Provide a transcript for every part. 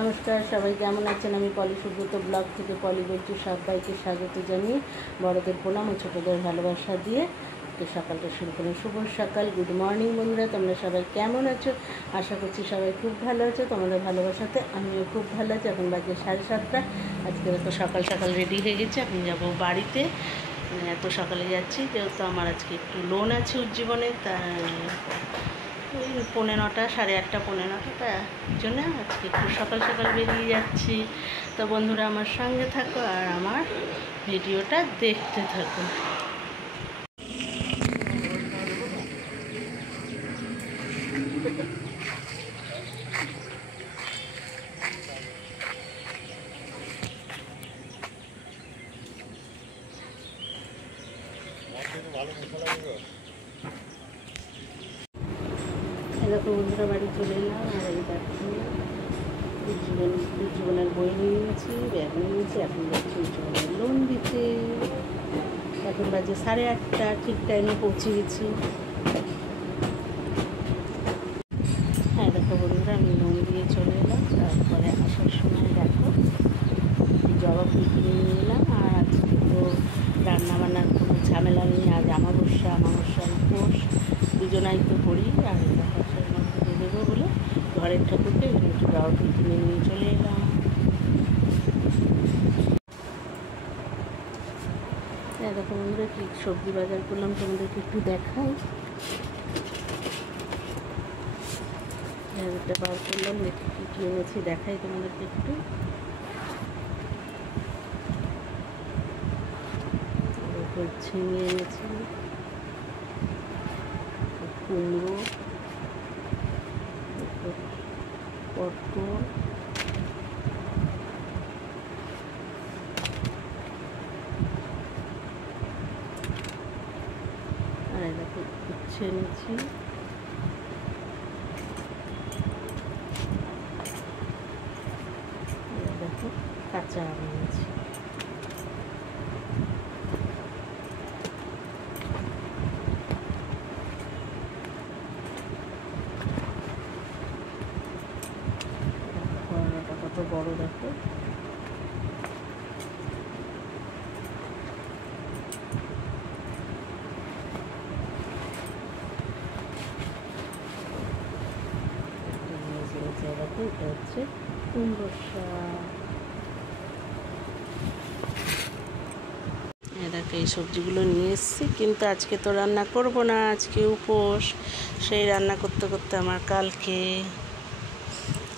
নমস্কার, সবাই কেমন আছেন? আমি পলি সুব্রত ব্লগ থেকে পলি বলছি। সবাইকে স্বাগত জানিয়ে বড়দের প্রণাম ও ছোটোদের ভালোবাসা দিয়ে তো সকালটা শুরু করেন। শুভ সকাল, গুড মর্নিং বন্ধুরা। তোমরা সবাই কেমন আছো? আশা করছি সবাই খুব ভালো আছো। তোমাদের ভালোবাসাতে আমিও খুব ভালো আছি। এখন বাজে 7:30। আজকে তো সকাল সকাল রেডি হয়ে গেছে, এখন যাবো বাড়িতে। এত সকালে যাচ্ছি যেহেতু আমার আজকে একটু লোন আছে উজ্জীবনে, তাই ওই 9:30, 8:30, 9:30, তার জন্য আজকে একটু সকাল সকাল বেরিয়ে যাচ্ছি। তো বন্ধুরা আমার সঙ্গে থাকো আর আমার ভিডিওটা দেখতে থাকো। এরকম বন্ধুরা বাড়ি চলে এলাম। আর এই দেখো উজ্জীবনের বই নিয়ে নিয়েছি, ব্যাগ নিয়ে নিয়েছি। এখন যাচ্ছি উজ্জীবনের লোন দিতে। এখন বাজে 8:30, ঠিক টাইমে পৌঁছে গেছি। হ্যাঁ দেখো বন্ধুরা, আমি লোন দিয়ে চলে এলাম। তারপরে আসার সময় দেখো জবা ফুল কিনে নিয়ে এলাম। আর আজকে তো রান্নাবান্নার কোনো ঝামেলা নেই। আজ অমাবস্যার উপোস দুজনাই তো করি। আর হাঁসের মধ্যে দিয়ে দেবো বলে ঘরের ঠাকুরকে একটু জবা ফুল কিনে নিয়ে চলে এলাম। এরকম বন্ধুরা কি সবজি বাজার করলাম তোমাদেরকে একটু দেখাই। এটা বার করলাম, দেখি কী কী এনেছি দেখাই তোমাদেরকে একটু। ঝিঙে এনেছি, কুমড়ো, পটল, আর এরকম উচ্ছে এনেছি। দেখো কাঁচা আম এনেছি। কত বড় দেখো। দেখো এটা হচ্ছে কুমড়ো শাক। দেখো এই সবজিগুলো নিয়ে এসেছি, কিন্তু আজকে তো রান্না করব না, আজকে উপোস। সেই রান্না করতে করতে আমার কালকে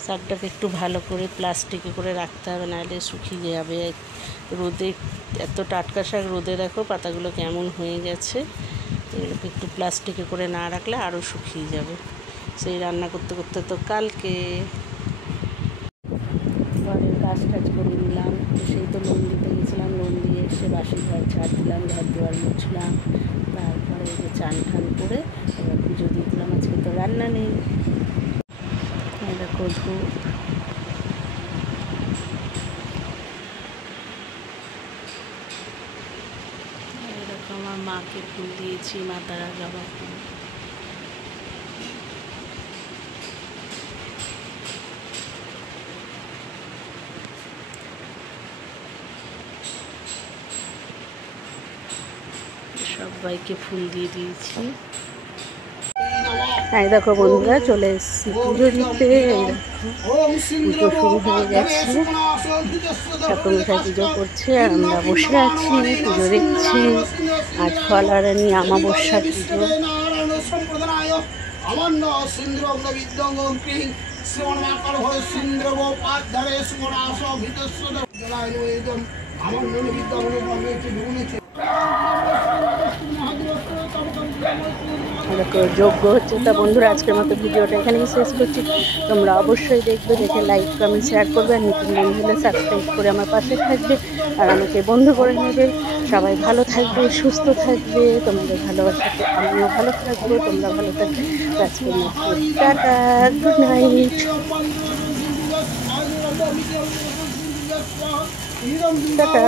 শাকটাকে একটু ভালো করে প্লাস্টিকে করে রাখতে হবে, নাহলে শুকিয়ে যাবে রোদে। এত টাটকা শাক রোদে দেখো পাতাগুলো কেমন হয়ে গেছে। এগুলোকে একটু প্লাস্টিকে করে না রাখলে আরও শুকিয়ে যাবে। সেই রান্না করতে করতে তো কালকে ঘরের কাজ টাজ করে নিলাম। সেই তো লোন দিতে গেছিলাম, লোন দিয়ে এসে বাসি ঘর ঝাড় দিলাম, ঘর দুয়ার মুছলাম। তারপরে যে চান ঠান করে এবার পুজো দিয়ে দিলাম। আজকে তো রান্না নেই। দেখো ধূপ, এরকম আমার মাকে ফুল দিয়েছি, মা তারা জবা ফুল। সবাইকে ফুল দিয়ে দিয়েছি। হ্যাঁ দেখো বন্ধুরা চলে এসেছি পুজো দিতে। পুজো শুরু হয়ে গেছে, ঠাকুরমশাই পুজো করছে আর আমরা বসে আছি পুজো দেখছি। আজ ফলারানি অমাবস্যা পুজো। যোগ্য হচ্ছে। তা বন্ধুরা আজকের মতো ভিডিওটা এখানেই শেষ করছি। তোমরা অবশ্যই দেখবে, দেখে লাইক কমেন্ট শেয়ার করবে। আর নতুন বন্ধু হলে সাবস্ক্রাইব করে আমার পাশে থাকবে আর আমাকে বন্ধু করে নেবে। সবাই ভালো থাকবে, সুস্থ থাকবে। তোমাদের ভালোবাসাতে আমিও ভালো থাকবো, তোমরা ভালো থাকবে। আজকের মতো টাটা, গুড নাইট, টাটা।